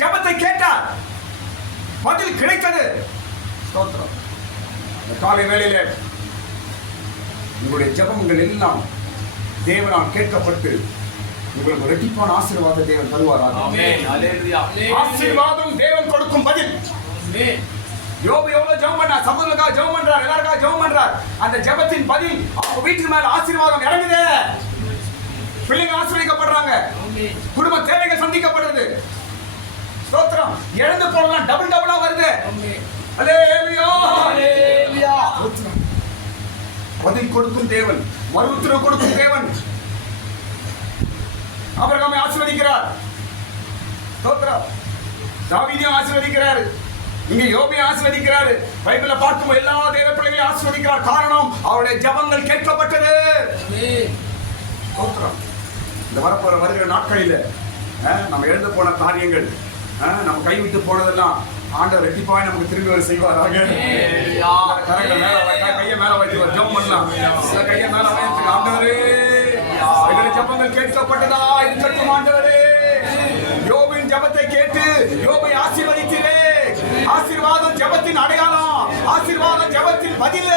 ஜெபத்தை கேட்டார், பதில் கிடைத்தது. ஸ்தோத்திரம். காலை வேளையில உங்களுடைய ஜெபங்கள் எல்லாம் தேவனால் கேட்கப்பட்டு உங்களுக்கு இரட்டிப்பான ஆசீர்வாதத்தை தேவன் தருவாராக. ஆமென். ஹல்லேலூயா. ஆசீர்வாதம் தேவன் கொடுக்கும் பதில். ஆமென். யோபு எவ்வளவு ஜெபம் பண்ணார், சகோதரர்களுக்காக ஜெபம் பண்றார், எல்லாருக்காக ஜெபம் பண்றார். அந்த ஜெபத்தின் பதில் அவங்க வீட்டுக்கு மேல ஆசீர்வாதம் இறங்குது. பிள்ளைங்க ஆசீர்வதிக்கப்படுறாங்க, குடும்ப தேவைகள் சந்திக்கப்படுறது. ஸ்தோத்திரம். இழந்து போனலாம் டபுள் டபுளா வருது. ஹல்லேலூயா. ஹல்லேலூயா. பதில் கொடுக்கும் தேவன், மறு உத்தரவு கொடுக்கும் தேவன். ஆபிரகாமை ஆசீர்வதிக்கிறார். ஸ்தோத்திரம். தாவீதையும் ஆசீர்வதிக்கிறார். இங்க யோபையும் ஆசீர்வதிக்கிறார். பைபிள்ல பார்க்கும் எல்லா தேவ பிள்ளைகளையும் ஆசீர்வதிக்கிறார். காரணம் அவருடைய ஜெபங்கள் கேட்கப்பட்டது. ஸ்தோத்திரம். இந்த வருகிற நாட்களில் நம்ம எழுந்து போன காரியங்கள், நம்ம கைவிட்டு போனதெல்லாம் ஆண்டவர் ரெட்டிப்பாய் நமக்கு திரும்பி செய்வாராக. கையை மேல வைத்து ஜெபம் பண்ணலாம். கையை மேல வைத்து ஆண்டவரே எங்களுடைய ஜெபங்கள் கேட்கப்பட்டதா இருக்கட்டும் ஆண்டவரே. யோபின் ஜெபத்தை கேட்டு யோபை ஆசீர்வதித்தீரே. ஆசீர்வாதம் ஜெபத்தின் அடையாளம், ஆசீர்வாதம் ஜெபத்தின் பதில்,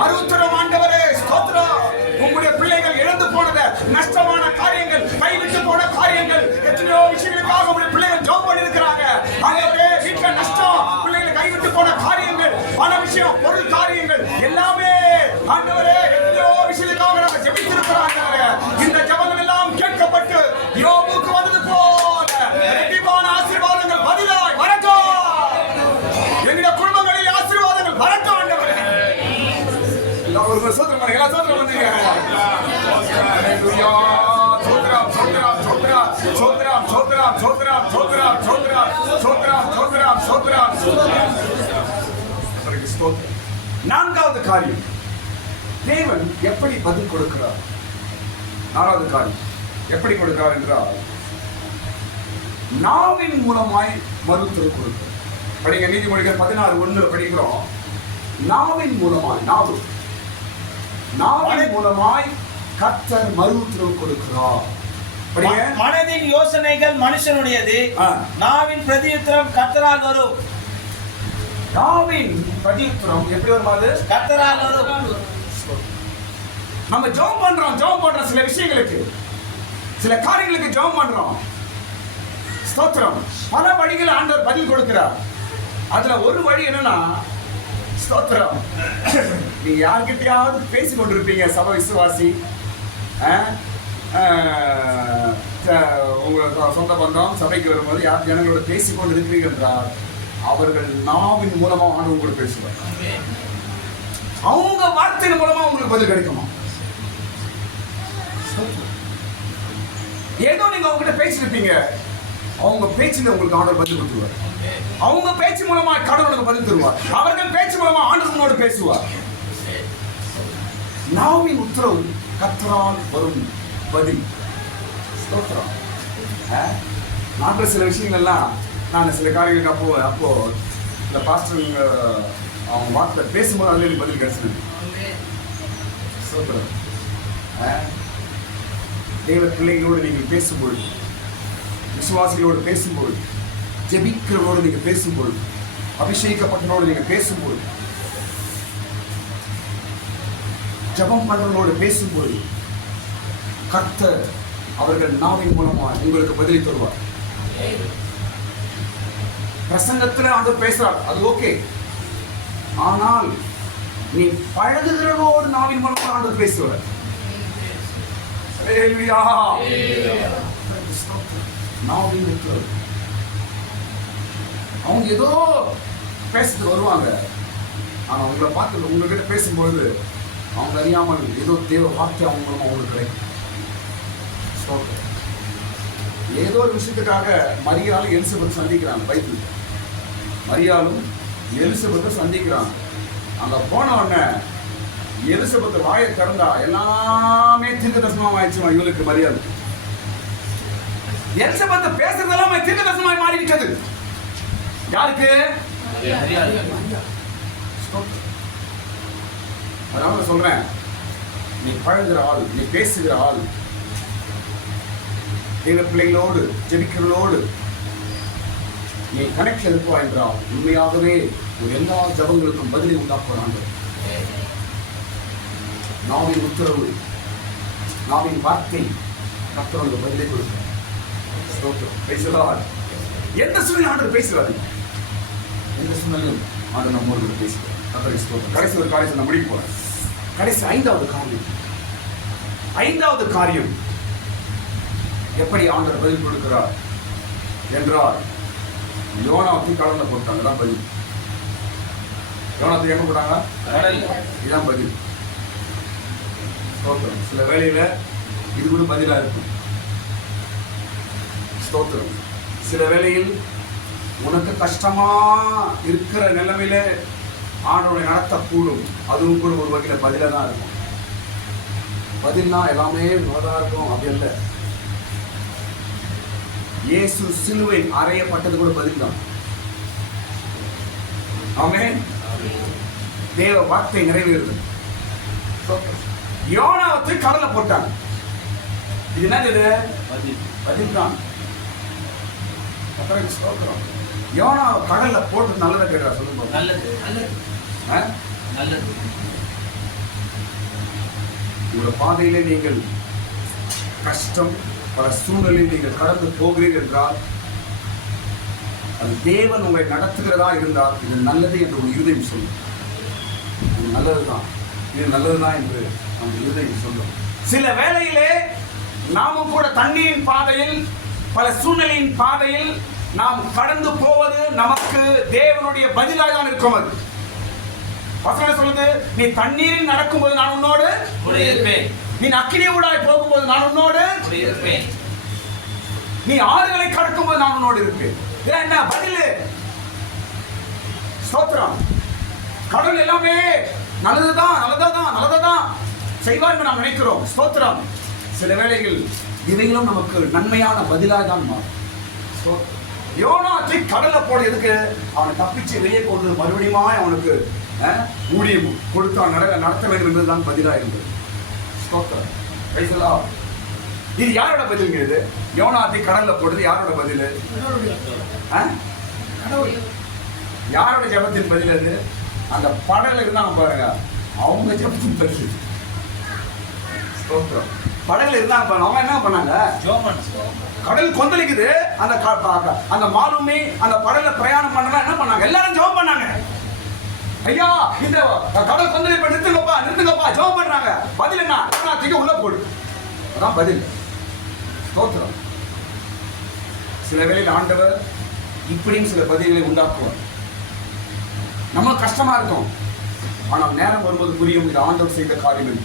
மறுஉத்தரவு ஆண்டவரே. ஸ்தோத்திரம். உங்களுடைய பிள்ளைகள் இழந்து போனது, நஷ்டமான காரியங்கள், கைவிட்டு போன காரியங்கள், எத்தனையோ விஷயங்களுக்காக உங்களுடைய பிள்ளைகள் ஜெபம் பண்ணிருக்கிறாங்க. ஆண்டவரே வீட்டுல நஷ்டம், பிள்ளைகளை கைவிட்டு போன காரியங்கள், பண விஷயம், பொருள் காரியங்கள் எல்லாமே ஆண்டவரே எத்தனையோ விஷயங்களுக்காக நம்ம ஜெபித்திருக்கிறாங்க. இந்த ஜெபங்கள் எல்லாம் கேட்கப்பட்டு யோபுக்கு வந்தது போல இரட்டிப்பான ஆசீர்வாதங்கள் பதிலாய் வரட்டும். எங்களுடைய குடும்பங்களில் ஆசீர்வாதங்கள் வரட்டும் ஆண்டவரே. எல்லாரும் சோத்திரம் பண்ணுங்க. எல்லாம் சோத்திரம் பண்ணுங்க. ஹல்லேலூயா. சோத்திரம் சோத்திரம் சோத்திரம் சோத்திரம் சோத்திரம் சோத்திரம் சோத்திரம் சோத்திரம் சோத்திரம் சோத்திரம் சோத்திரம். நான்காவது காரியம், தேவன் எப்படி பதில் கொடுக்கிறார். நாலாவது காரியம் எப்படி கொடுக்கிறார் என்றால் நாவின் மூலமாய் மறுத்தல் கொடுக்கிறார். படிங்க, நீதிமொழிகள் 16:1 படிக்கிறோம். நாவின் மூலமாய், நாவின் மூலமாய் கர்த்தர் மறுஉத்தரவு கொடுக்கிறார். மனதின் யோசனைகள் மனுஷனுடையது, நாவின் பிரதியுத்தரம் கர்த்தரால் வரும். நாவின் பிரதியுத்தரம் எப்படி வருமாறு? கர்த்தரால் வரும். நம்ம ஜெபம் பண்றோம் சில விஷயங்களுக்கு, சில காரியங்களுக்கு ஜெபம் பண்றோம். ஸ்தோத்திரம். பல வழிகள் ஆண்டவர் பதில் கொடுக்கிறார். அதுல ஒரு வழி என்னன்னா, ஸ்தோத்திரம், நீங்க யார்கிட்டயாவது பேசி கொண்டிருப்பீங்க, சபை விசுவாசி, உங்க சொந்த பந்தம் சபைக்கு வரும்போது யார் ஜனங்களோட பேசிக்கொண்டு இருக்கிறீர்கள் என்றால் அவர்கள் நாவின் மூலமா ஆண்டவர் கூட பேசுவார். அவங்க வார்த்தையின் மூலமா உங்களுக்கு பதில் கிடைக்குமா? ஏதோ நீங்க அவங்க கிட்ட பேசிருப்பீங்க, அவங்க பேச்சுல உங்களுக்கு ஆண்டவர் பதில் கொடுத்துருவார். அவங்க பேச்சு மூலமா கடவுளுக்கு பதில் தருவார். அவர்கள் பேச்சு மூலமா ஆண்டவனோடு பேசுவார். நாவின் உத்தரவு கர்த்தரால் வரும் பதில். ஸ்தோத்திரம். நான் சில விஷயங்கள்லாம், நான் சில காரியங்களுக்கு அப்போ இந்த பாஸ்டர் அவன் வார்த்தை பேசும்போது அதுல பதில் கிடைச்சது. தேவ பிள்ளைகளோடு நீங்கள் பேசும்பொழுது, விசுவாசிகளோடு பேசும்பொழுது, ஜெபிக்கிறவரோடு நீங்க பேசும்பொழுது, அபிஷேகப்பட்டனோடு நீங்க பேசும்பொழுது, ஜெபம் பண்றவங்களோடு பேசும்போது கர்த்தர் அவர்கள் நாவின் மூலமா உங்களுக்கு பதிலை தருவார். பிரசங்கத்துல ஆண்டவர் பேசுறார், அது ஓகே. ஆனால் நீ பழகுகிறவரோடு நாவின் மூலமா ஆண்டவர் பேசுவார். அவங்க ஏதோ பேசுறது வருவாங்க, ஆனா உங்களை பார்த்து உங்ககிட்ட பேசும்பொழுது அவங்க அறியாமல் ஏதோ தேவ வார்த்தை அவங்க மூலமா அவங்களுக்கு கிடைக்கும். ஏதோ ஒரு விஷயத்துக்காக மரியாளும் எலிசபெத் சந்திக்கிறாங்க. பைபிள் மரியாளும் எலிசபெத்தை சந்திக்கிறாங்க. அங்க போன உடனே எலிசபெத் வாயை திறந்தா எல்லாமே தீர்க்க தரிசனமா ஆயிடுச்சு. இவளுக்கு மரியாதை எலிசபெத் பேசுறது எல்லாமே தீர்க்க தரிசனமாய் மாறிவிட்டது. யாருக்கு? அதனால சொல்றேன், நீ பழகுகிற ஆள், நீ பேசுகிற ஆள், தேவ பிள்ளைகளோடு ஜெபிக்கிறவர்களோடு நீ கனெக்ஷன் இருப்பா என்றால் உண்மையாகவே ஒரு எல்லா ஜபங்களுக்கும் பதிலை உண்டாக்குவாங்க. நாவின் உத்தரவு, நாவின் வார்த்தை கர்த்தருக்கு பதிலை கொடுக்கும். எந்த சூழ்நிலை ஆண்டவர் பேசுகிறாரு, எந்த சூழ்நிலையும் ஆண்டவர் நம்மோடு பேசுகிறார். கடைசி ஒரு காரியத்தை நான் முடிக்க போறேன். கடைசி ஐந்தாவது காரியம் எப்படி ஆண்டவர் பதில் கொடுக்கிறார் என்றால், யோனாவுக்கு கடல்ல போட்டாங்க. தான் பதில். யோனாவுக்கு எங்க போட்டாங்க? இதுதான் பதில். ஸ்தோத்திரம். சில வேளையில இது கூட பதிலா இருக்கும். ஸ்தோத்திரம். சில வேளையில் உனக்கு கஷ்டமா இருக்கிற நிலைமையில ஆண்டவரை நடத்தக்கூடும். அதுவும் கூட ஒரு வகையில பதிலாக தான் இருக்கும். பதில்னா எல்லாமே நோதா இருக்கும் அப்படி இல்லை. இயேசு சிலுவை அறையப்பட்டது கூட பதில் தான். ஆமென். தேவ வார்த்தை நிறைவேறுது. யோனாவை கடல்ல போட்டாங்க. இது என்னது? பதில் தான். யோனா கடல்ல போட்டு நல்லதை கேட்டா சொல்லுங்க. நல்லது நல்லது. உங்களோட பாதையிலே நீங்கள் கஷ்டம், பல சூழ்நிலையில் நீங்கள் கடந்து போகிறீர்கள் என்றால், அது தேவன் உங்களை நடத்துகிறதா இருந்தால் இது நல்லது என்று உங்கள் இருதயம் சொல்லும். இது நல்லதுதான், இது நல்லதுதான் என்று நம்ம இருதயம் சொல்லும். சில வேளையிலே நாமும் கூட தண்ணீரின் பாதையில், பல சூழ்நிலையின் பாதையில் நாம் கடந்து போவது நமக்கு தேவனுடைய பதிலாக தான் இருக்கும். அது வசனம் சொல்லுது, நீ தண்ணீரில் நடக்கும்போது நான் உன்னோடு இருப்பேன், நீ அக்கினி ஊடாய் போகும்போது நான் உன்னோடு இருப்பேன், நீ ஆறுகளை கடக்கும்போது நான் உன்னோடு இருப்பேன். என்ன பதில்? ஸ்தோத்திரம். கடவுள் எல்லாமே நல்லதுதான் செய்வார் நாம் நினைக்கிறோம். ஸ்தோத்திரம். சில வேளைகள் இவைகளும் நமக்கு நன்மையான பதிலாக தான் மாறும். யோனாவை கடலை போட எதுக்கு? அவனை தப்பிச்சு வெளியே கொண்டு மறுபடியும் அவனுக்கு ஊழியம் கொடுத்து நடத்த வேண்டும் என்பதுதான் பதிலாக இருந்தது. இது யாரோட பதில்ங்கிறது? யோனாவை கடல்ல போடுறது யாரோட பதில்? யாரோட ஜபத்தின் பதில் அது? அந்த படல இருந்தாங்க பாருங்க, அவங்க ஜபத்தின் பதில். படகுல இருந்தாங்க பாருங்க, அவங்க என்ன பண்ணாங்க? கடல் கொந்தளிக்குது, அந்த மாலுமி அந்த படகுல பிரயாணம் பண்ணா என்ன பண்ணாங்க? எல்லாரும் ஜெபம் பண்ணாங்க. ஐயா, இந்த கடல் கொந்தளிப்பை நிறுத்துங்கப்பா ஜெபம் பண்றாங்க. பதில் என்ன? யோனாவுக்கு உள்ள போடு. அதான் பதில். ஸ்தோத்திரம். சில வேளையில் ஆண்டவர் இப்படியும் சில பதில்களை உண்டாக்குவார். நம்ம கஷ்டமா இருக்கும், ஆனால் நேரம் வரும்போது புரியும் இது ஆண்டவர் செய்த காரியம்.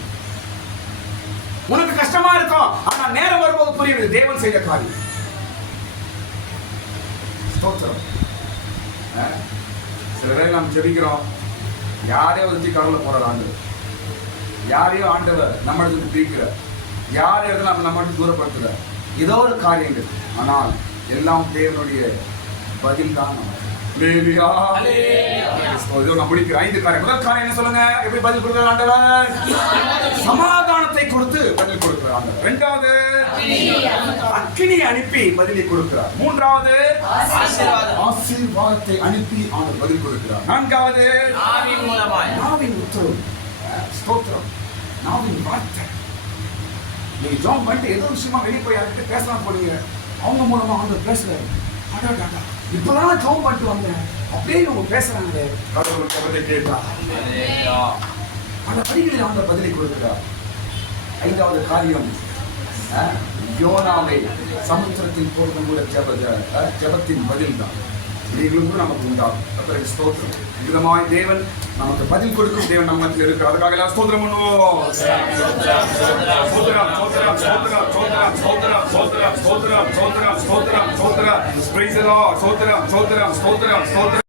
உனக்கு கஷ்டமா இருக்கும், ஆனா நேரம் வரும்போது புரியும் தேவன் செய்த காரியம். ஸ்தோத்திரம். சில வேளை நாம் ஜெபிக்கிறோம், யாரையோ வச்சு கடவுள போறார் ஆண்டவர், யாரையோ ஆண்டவர் நம்மளுக்கு பிரிக்கிறார், யாரையோ நம்மளுக்கு தூரப்படுத்துகிறார், ஏதோ ஒரு காரியங்கள். ஆனால் எல்லாம் தேவனுடைய பதில் தான் நமக்கு. அல்லேலூயா. இதோ நான் முடிக்கிறேன். 5 காரியம். முதல் காரியம் என்ன சொல்லுங்க? எப்படி பதில் கொடுக்கிறார் ஆண்டவர்? சமாதானத்தை கொடுத்து பதில் கொடுக்கிறார் ஆண்டவர். இரண்டாவது அக்கினியை அனுப்பி பதிலை கொடுக்கிறார். மூன்றாவது ஆசீர்வாதத்தை அனுப்பி ஆண்டவர் பதில் கொடுக்கிறார். நான்காவது ஆவியின் மூலமாய் நாவின் உத்தரவு. ஸ்தோத்திரம். நாவின் வார்த்தை. நீங்க ஜாம் பண்ணிட்டு ஏதோ விஷயமா வெளியே போய் யார்கிட்ட பேசலாம் போறீங்க, அவங்க மூலமா ஆண்டவர் பேசுறாரு. அடாடாடா, இப்பதான் ஜாம் பண்ணிட்டு வந்தேன் அப்படியே அவங்க பேசுறாங்களே. கடவுள் ஜெபத்தை கேட்டார். அந்த படிகளில் ஆண்டவர் பதிலை கொடுக்கிறார். 5வது காரியம், யோனாவை சமுத்திரத்தில் போடுற கூட ஜெபத்தின் பதில் தான். நீங்களும் நமக்கு உண்டாகும். அப்புறம் ஸ்தோத்திரம். விதமாய் தேவன் நமக்கு பதில் கொடுக்கும் தேவன் நம்ம மத்தியில் இருக்கிறார். அதுக்காக எல்லாம் ஸ்தோத்திரம் பண்ணுவோம். ஸ்தோத்திரம், ஸ்தோத்திரம், ஸ்தோத்திரம், ஸ்தோத்திரம், ஸ்தோத்திரம், ஸ்தோத்திரம், ஸ்தோத்திரம், ஸ்தோத்திரம், ஸ்தோத்திரம், ஸ்தோத்திரம். Praise the Lord. ஸ்தோத்திரம், ஸ்தோத்திரம், ஸ்தோத்திரம், ஸ்தோத்திரம்.